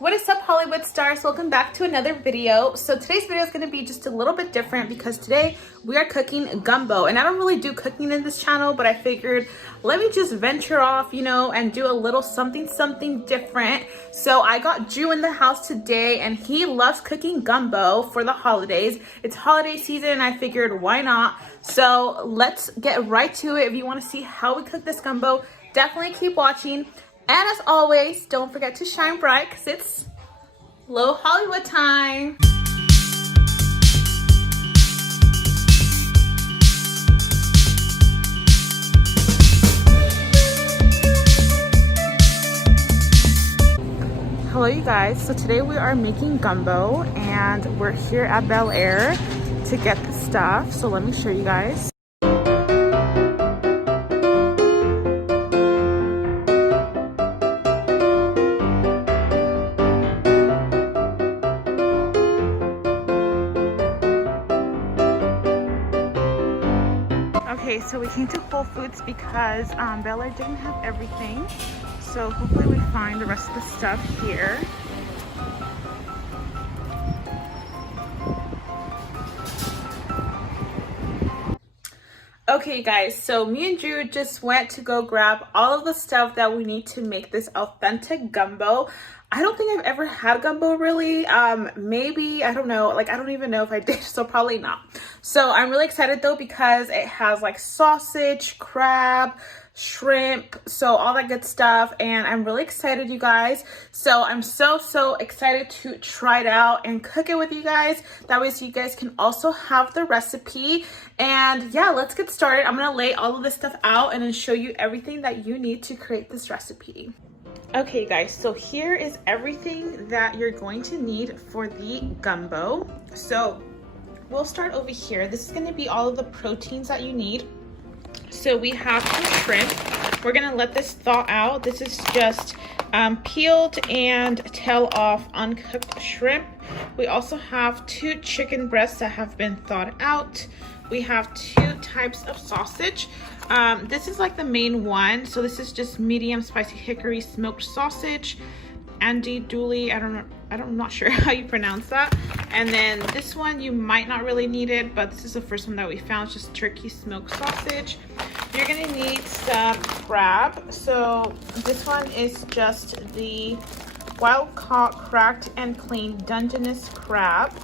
What is up, Hollywood stars? Welcome back to another video. So today's video is going to be just a little bit different because today we are cooking gumbo, and I don't really do cooking in this channel, but I figured let me just venture off, you know, and do a little something different. So I got Drew in the house today and he loves cooking gumbo for the holidays. It's holiday season and I figured why not? So let's get right to it. If you want to see how we cook this gumbo, definitely keep watching. And as always, don't forget to shine bright because it's low Hollywood time. Hello you guys, so today we are making gumbo and we're here at Bel Air to get the stuff. So let me show you guys. Okay, so we came to Whole Foods because Bel Air didn't have everything. So hopefully we find the rest of the stuff here. Okay guys, so me and Drew just went to go grab all of the stuff that we need to make this authentic gumbo. I don't think I've ever had gumbo really. Maybe, I don't know, like I don't even know if I did, so probably not. So I'm really excited though because it has like sausage, crab, shrimp, so all that good stuff, and I'm really excited, you guys. So I'm so excited to try it out and cook it with you guys. That way so you guys can also have the recipe. And yeah, let's get started. I'm gonna lay all of this stuff out and then show you everything that you need to create this recipe. Okay guys, so here is everything that you're going to need for the gumbo. So we'll start over here. This is going to be all of the proteins that you need. So we have some shrimp. We're gonna let this thaw out. This is just peeled and tail off uncooked shrimp. We also have 2 chicken breasts that have been thawed out. We have 2 types of sausage. This is like the main one. So this is just medium spicy hickory smoked sausage. Andouille, I'm not sure how you pronounce that. And then this one, you might not really need it, but this is the first one that we found. It's just turkey smoked sausage. You're gonna need some crab. So this one is just the wild caught, cracked and clean Dungeness crab.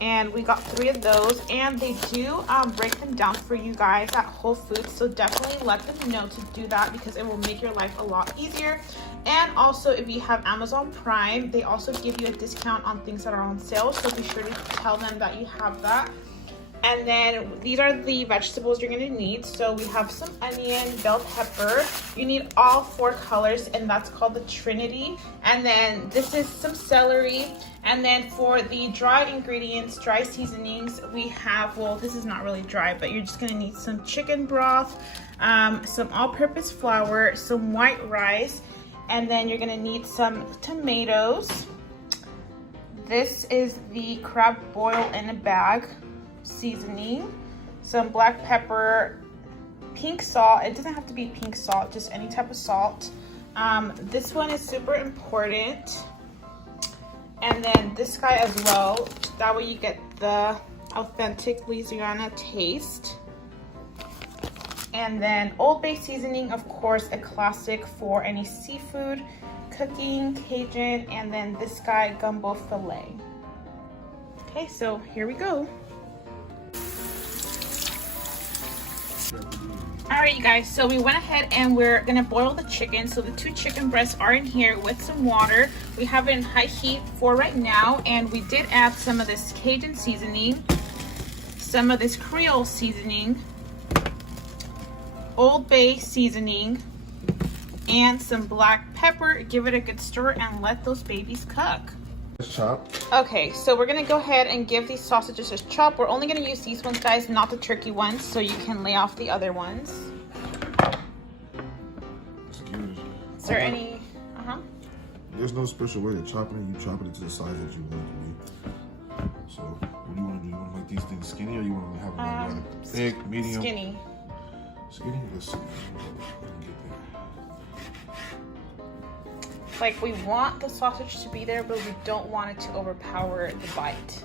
And we got 3 of those, and they do break them down for you guys at Whole Foods, so definitely let them know to do that because it will make your life a lot easier. And also, if you have Amazon Prime, they also give you a discount on things that are on sale, so be sure to tell them that you have that. And then these are the vegetables you're gonna need. So we have some onion, bell pepper. You need all 4 colors, and that's called the Trinity. And then this is some celery. And then for the dry ingredients, dry seasonings, we have, well, this is not really dry, but you're just gonna need some chicken broth, some all-purpose flour, some white rice, and then you're gonna need some tomatoes. This is the crab boil in a bag seasoning, some black pepper, pink salt. It doesn't have to be pink salt, just any type of salt. This one is super important. And then this guy as well. That way you get the authentic Louisiana taste. And then Old Bay seasoning, of course, a classic for any seafood cooking, Cajun, and then this guy, Gumbo Fillet. Okay, so here we go. All right, you guys, so we went ahead and we're gonna boil the chicken. So the 2 chicken breasts are in here with some water. We have it in high heat for right now, and we did add some of this Cajun seasoning, some of this Creole seasoning, Old Bay seasoning, and some black pepper. Give it a good stir and let those babies cook. Chop. Okay, so we're gonna go ahead and give these sausages a chop. We're only gonna use these ones, guys, not the turkey ones, so you can lay off the other ones. Is there any? There's no special way of chopping it. You chop it to the size that you want it to be. So, what do you want to do? You want to make these things skinny, or you want to have them like thick, medium? Skinny. Skinny. Let's see. Like, we want the sausage to be there, but we don't want it to overpower the bite.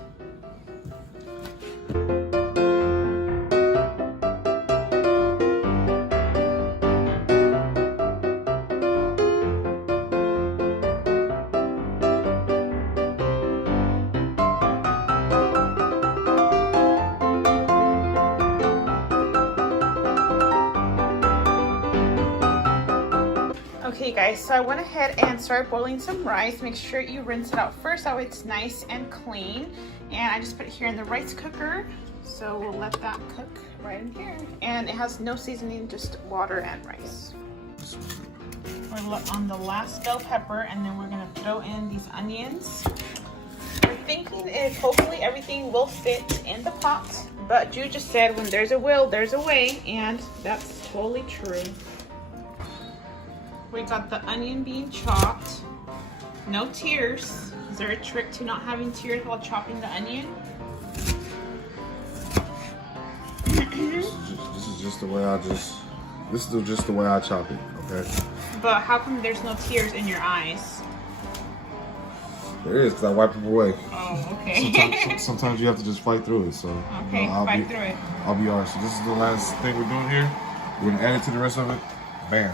Okay guys, so I went ahead and started boiling some rice. Make sure you rinse it out first, that way it's nice and clean. And I just put it here in the rice cooker. So we'll let that cook right in here. And it has no seasoning, just water and rice. We're on the last bell pepper, and then we're gonna throw in these onions. We're thinking if hopefully everything will fit in the pot, but Jude just said when there's a will, there's a way, and that's totally true. We got the onion being chopped. No tears. Is there a trick to not having tears while chopping the onion? This is just the way I chop it, okay? But how come there's no tears in your eyes? There is, because I wipe them away. Oh, okay. Sometimes you have to just fight through it, so. Okay, fight through it. I'll be honest. So this is the last thing we're doing here. We're gonna add it to the rest of it. Bam.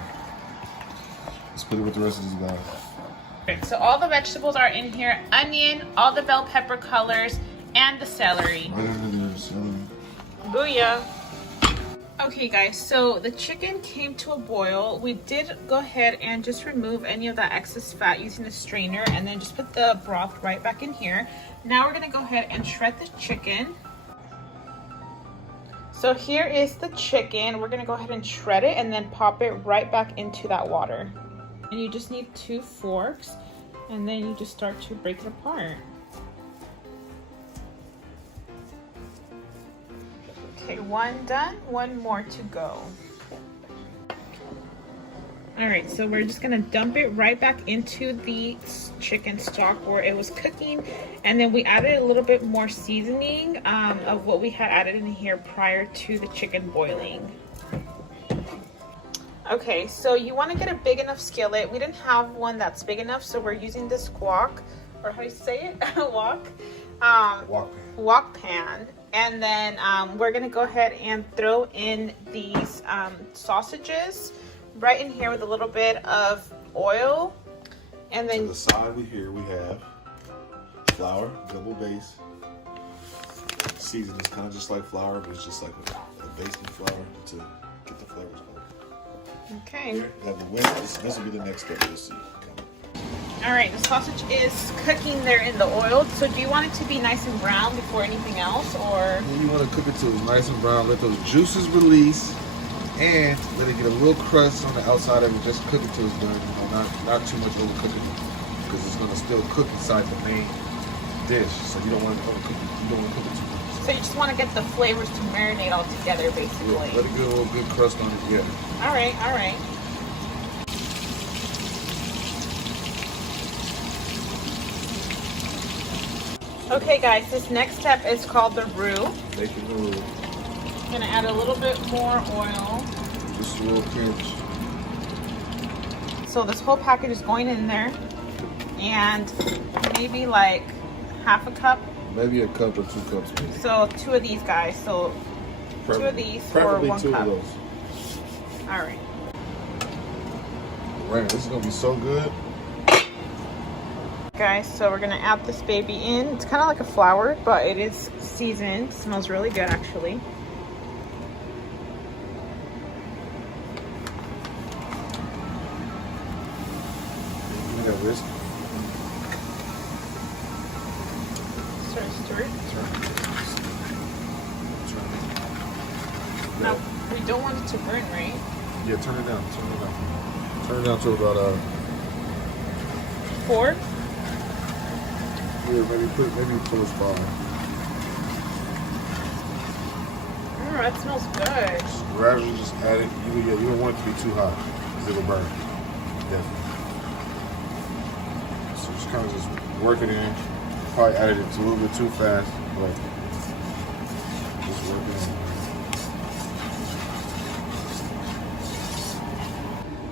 Let's put it with the rest of these guys. Okay, so all the vegetables are in here. Onion, all the bell pepper colors, and the celery. Right under the celery. Booyah. Okay guys, so the chicken came to a boil. We did go ahead and just remove any of that excess fat using a strainer, and then just put the broth right back in here. Now we're gonna go ahead and shred the chicken. So here is the chicken. We're gonna go ahead and shred it and then pop it right back into that water. And you just need 2 forks, and then you just start to break it apart. Okay, 1 done, 1 more to go. All right, so we're just gonna dump it right back into the chicken stock where it was cooking, and then we added a little bit more seasoning of what we had added in here prior to the chicken boiling. Okay, so you want to get a big enough skillet. We didn't have one that's big enough, so we're using this guac, or how do you say it? Wok pan. And then we're gonna go ahead and throw in these sausages right in here with a little bit of oil, and then to the side we have flour, double base. Season is kind of just like flour, but it's just like a basting flour to get the flavors going. Okay. Here, you have the wind. This will be the next step. You'll see. All right, the sausage is cooking there in the oil. So do you want it to be nice and brown before anything else, or? You want to cook it till it's nice and brown. Let those juices release, and let it get a little crust on the outside of it. Just cook it till it's done. You know, not too much overcooking it, because it's gonna still cook inside the main dish. So you don't want to overcook it. You don't want to cook it too much. So you just want to get the flavors to marinate all together, basically. Yeah, let it get a little good crust on it. Yeah. All right, all right. Okay guys, this next step is called the roux. Making the roux. I'm gonna add a little bit more oil. Just a little pinch. So this whole package is going in there, and maybe like half a cup. Maybe a cup or 2 cups. Maybe. So 2 of these guys. So 2 of these for 1 2 cup. of those. All right. Right, this is gonna be so good. Guys, so we're gonna add this baby in. It's kind of like a flour, but it is seasoned. It smells really good, actually. Give me that whisk. Sort of stir it. Turn. Now, we don't want it to burn, right? Yeah, turn it down. Turn it down. Turn it down to about 4. Yeah, maybe pull it 5. That smells good. Just gradually just add it. You don't want it to be too hot because it'll burn. Definitely. So just kind of just work it in. Probably added it a little bit too fast, but just work it in.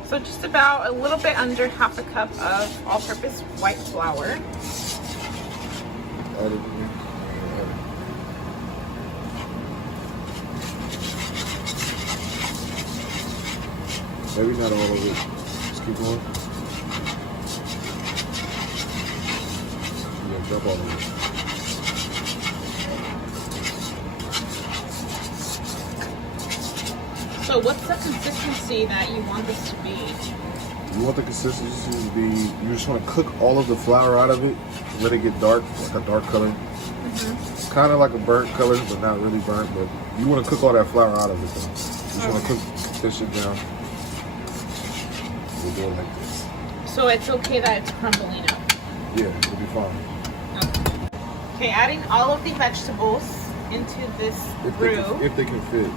So just about a little bit under half a cup of all-purpose white flour. Maybe not all of it. Just keep going. Yeah, drop all of it. So what's the consistency that you want this to be? You want the consistency to be, you just want to cook all of the flour out of it, let it get dark, like a dark color. It's kind of like a burnt color, but not really burnt, but you want to cook all that flour out of it though. You just want to cook this shit down. We'll do it like this. So it's okay that it's crumbling up? Yeah, it'll be fine. Okay, adding all of the vegetables into this roux. If they can fit.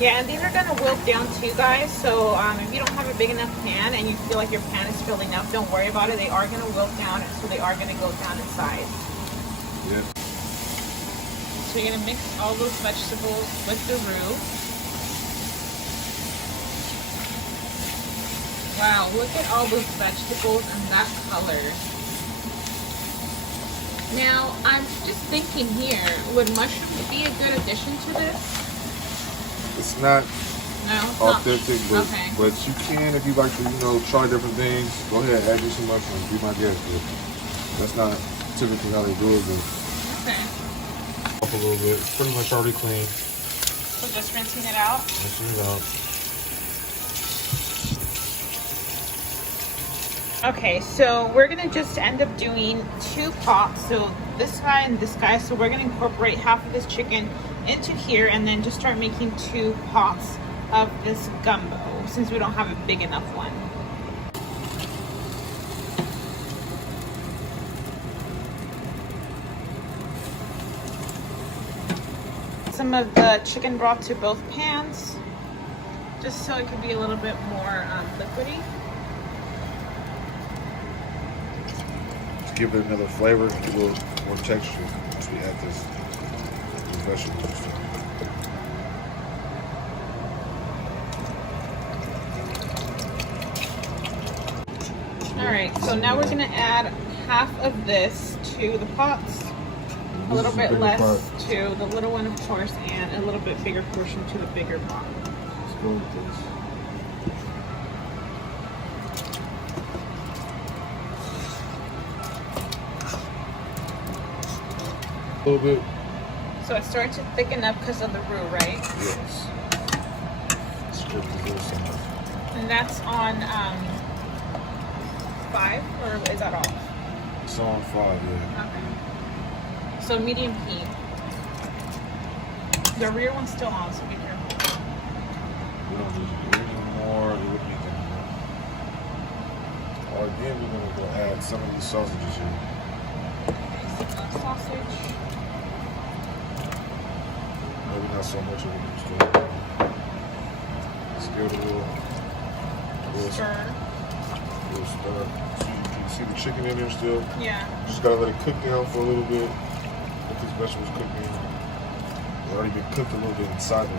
Yeah, and these are gonna wilt down too, guys. So if you don't have a big enough pan and you feel like your pan is filling up, don't worry about it. They are gonna wilt down, so they are gonna go down inside. Yeah. So you're gonna mix all those vegetables with the roux. Wow, look at all those vegetables and that color. Now, I'm just thinking here, would mushrooms be a good addition to this? It's not authentic, not. But you can, if you like to, try different things. Go ahead, add you some mushrooms. Be my guest. But that's not typically how they do it. But okay. Up a little bit. It's pretty much already clean. So just rinsing it out. Rinsing it out. Okay, so we're gonna just end up doing 2 pots. So this guy and this guy. So we're gonna incorporate half of this chicken into here and then just start making 2 pots of this gumbo since we don't have a big enough one. Some of the chicken broth to both pans just so it could be a little bit more liquidy. To give it another flavor, a little more texture once we add this. Vegetables. Alright, so now we're going to add half of this to the pots, a little bit less to the little one, of course, and a little bit bigger portion to the bigger pot. Let's go with this. A little bit. So it starts to thicken up because of the roux, right? Yes. And that's on 5, or is that off? It's on 5, yeah. Okay. So medium heat. The rear one's still on, so be careful. We don't need to do anymore. We wouldn't need that anymore. Or then we're going to go add some of these sausages here. Sausage. Maybe not so much of it. Let's give it a little Stir. Little stir. So you can see the chicken in there still. Yeah. Just gotta let it cook down for a little bit. Let these vegetables cook in. They've already been cooked a little bit inside the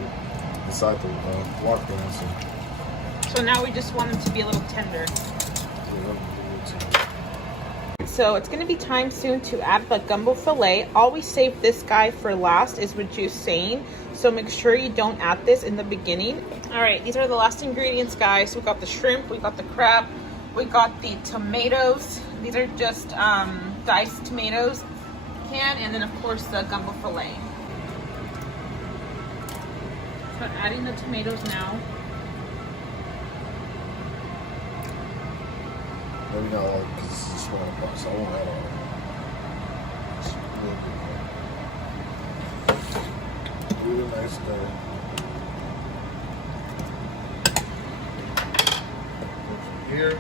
block pan. So now we just want them to be a little tender. So it's going to be time soon to add the gumbo fillet. Always save this guy for last is what you're saying. So make sure you don't add this in the beginning. All right, these are the last ingredients, guys. We got the shrimp, we got the crab, we got the tomatoes. These are just diced tomatoes, and then of course the gumbo fillet. So adding the tomatoes now. Maybe not all because this is a small pot, so I won't add all of it. Really nice stir. From here,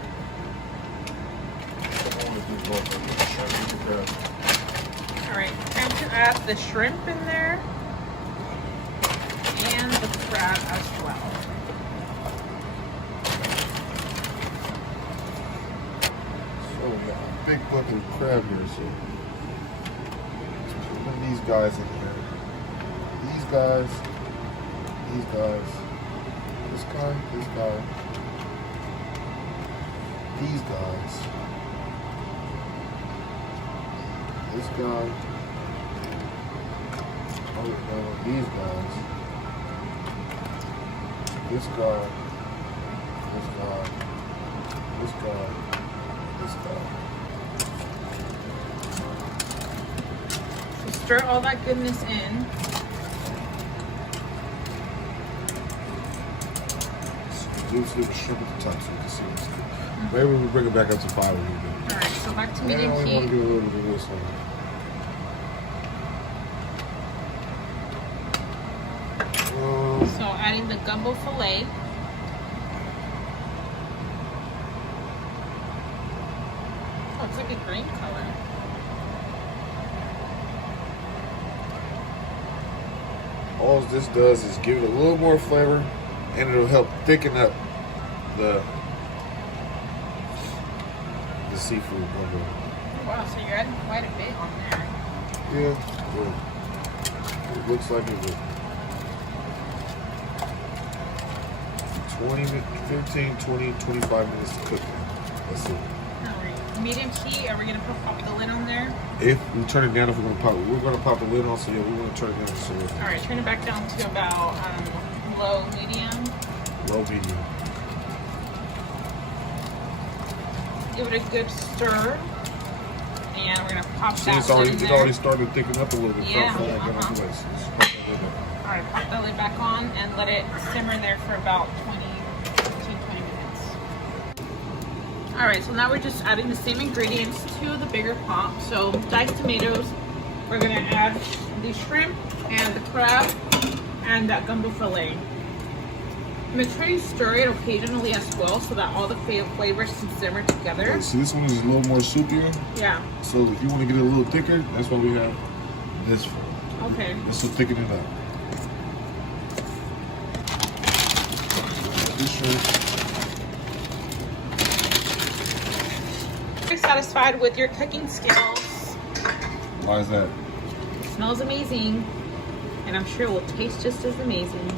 All right, time to add the shrimp in there and the crab as well. So we got a big bucket of crab here, so guys in here. These guys. These guys. This guy. This guy. These guys. This guy. Oh no, these guys. This guy. This guy. This guy. This guy. So stir all that goodness in. Do flip the shrimp at the top so you can see this. Maybe we bring it back up to 5 a little bit. Alright, so back to Maybe medium I want heat. to do a little bit of this one. So adding the gumbo fillet. Oh, it's like a green color. All this does is give it a little more flavor, and it'll help thicken up the seafood gumbo. Wow, so you're adding quite a bit on there. Yeah, well, it looks like it would. 15, 20, 25 minutes to cook it. That's it. Alright, medium heat. Are we gonna pop the lid on there? If we turn it down, if we're gonna pop the lid on, so yeah, we're gonna turn it down. So Alright, turn it back down to about low, medium. low medium. Give it a good stir. And we're gonna pop See, that it's lid already in it there. already started to thicken up a little bit. Yeah, From that going on the way. So just pop that lid on. Alright, pop that lid back on and let it simmer there for about 15, 20 minutes. Alright, so now we're just adding the same ingredients to the bigger pot. So diced tomatoes, we're gonna add the shrimp and the crab and that gumbo fillet. Make sure you stir it occasionally as well so that all the flavors can simmer together. Okay, so this one is a little more soupier. Yeah. So if you want to get it a little thicker, that's why we have this for. Okay. This will thicken it up. This shrimp. Very satisfied with your cooking skills. Why is that? It smells amazing, and I'm sure it will taste just as amazing.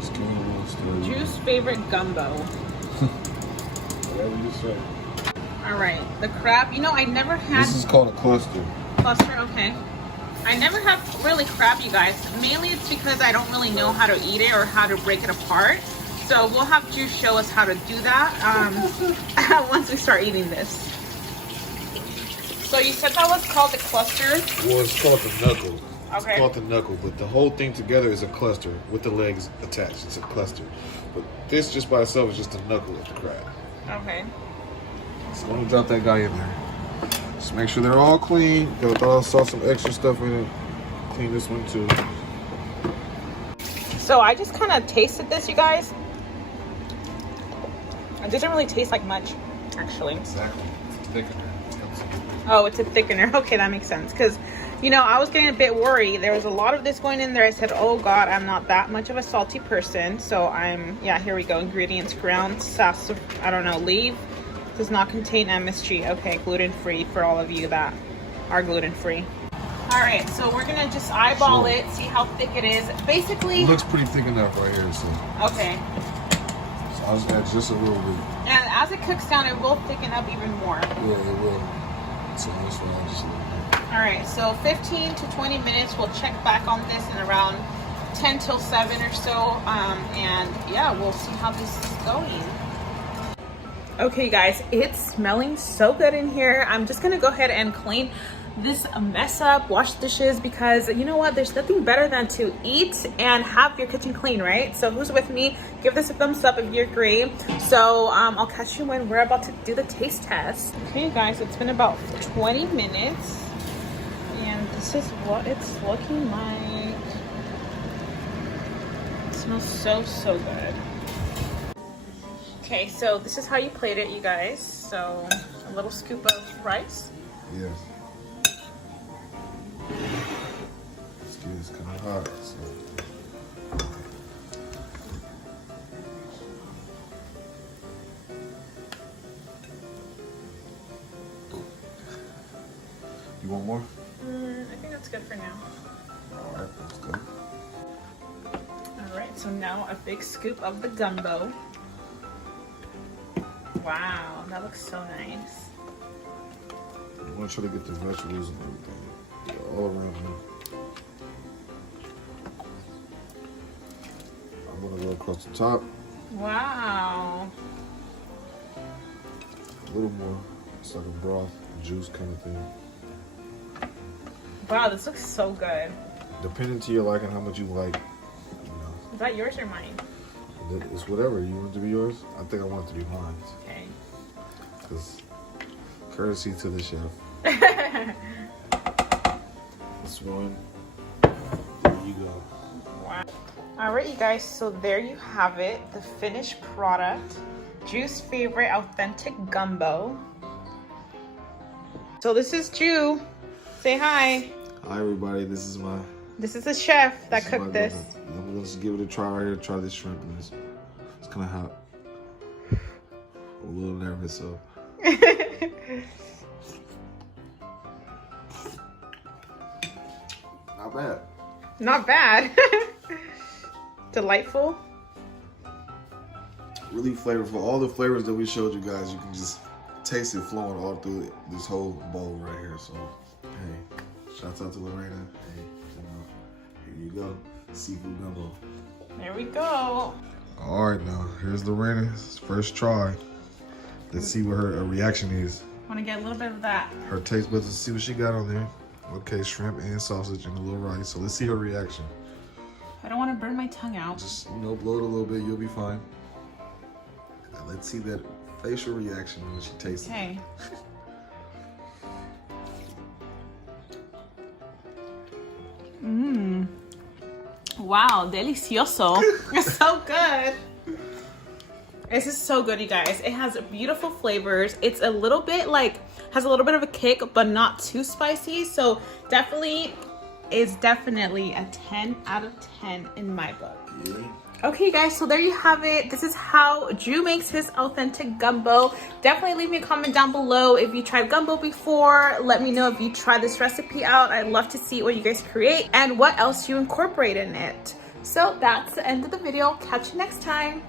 Just give it a little stir. Drew's favorite gumbo. Whatever you say. All right, the crab. You know, I never had This is called a cluster. cluster. Okay, I never have really crab, you guys. Mainly it's because I don't really know how to eat it or how to break it apart. So we'll have Drew show us how to do that once we start eating this. So you said that was called the cluster. Well, it's called the knuckle. Okay. It's called the knuckle, but the whole thing together is a cluster with the legs attached. It's a cluster. But this just by itself is just a knuckle of the crab. Okay. So I'm gonna drop that guy in there. Just make sure they're all clean. Because I thought I saw some extra stuff in it. Clean this one too. So I just kind of tasted this, you guys. It doesn't really taste like much, actually. Exactly. It's thickener. Oh, it's a thickener. Okay, that makes sense. Because, you know, I was getting a bit worried. There was a lot of this going in there. I said, oh God, I'm not that much of a salty person. So yeah, here we go. Ingredients: ground leaf. Does not contain MSG. Okay, gluten-free for all of you that are gluten-free. All right, so we're gonna just eyeball it, see how thick it is. Basically, It looks pretty thick enough right here. So okay. I'll just add just a little bit. And as it cooks down, it will thicken up even more. Yeah, it will. So this one, I'll just a little bit. All right, so 15 to 20 minutes. We'll check back on this in around 10 till 7 or so. And yeah, we'll see how this is going. Okay, guys, it's smelling so good in here. I'm just gonna go ahead and clean this mess up, wash dishes, because you know what, there's nothing better than to eat and have your kitchen clean, right? So who's with me? Give this a thumbs up if you agree. So I'll catch you when we're about to do the taste test. Okay guys, it's been about 20 minutes and this is what it's looking like. It smells so good. Okay, so this is how you plate it, you guys. So a little scoop of rice. Yes. It's kind of hot. So. You want more? good for now. All right, that's good. All right, so now a big scoop of the gumbo. Wow, that looks so nice. You want to try to get the vegetables and everything all around here. I'm gonna go across the top. Wow. A little more. It's like a broth, juice kind of thing. Wow, this looks so good. Depending to your liking, how much you like. You know, Is that yours or mine? it's whatever. You want it to be yours? I think I want it to be mine. Okay. Because courtesy to the chef. This one. There you go. Wow. All right, you guys, so there you have it, the finished product. Drew's favorite authentic gumbo. So this is Drew. Say hi. Hi everybody, this is the chef that cooked this. I'm gonna just give it a try right here. Try this shrimp. And it's kind of hot. I'm a little nervous, so. Not bad. Not bad. Delightful. Really flavorful. All the flavors that we showed you guys, you can just taste it flowing all through this whole bowl right here. So, hey, shouts out to Lorena. Hey, you know, here you go, seafood gumbo. There we go. All right, now here's Lorena's first try. Let's see what her reaction is. Want to get a little bit of that. Her taste buds. Let's see what she got on there. Okay, shrimp and sausage and a little rice. So let's see her reaction. I don't want to burn my tongue out. Just, you know, blow it a little bit. You'll be fine. Now let's see that facial reaction when she tastes it. Okay. Mmm. Wow, delicioso. It's so good. This is so good, you guys. It has beautiful flavors. It's a little bit has a little bit of a kick, but not too spicy. So definitely is definitely a 10 out of 10 in my book. Yeah. Okay guys, so there you have it. This is how Drew makes his authentic gumbo. Definitely leave me a comment down below if you tried gumbo before. Let me know if you tried this recipe out. I'd love to see what you guys create and what else you incorporate in it. So that's the end of the video. Catch you next time.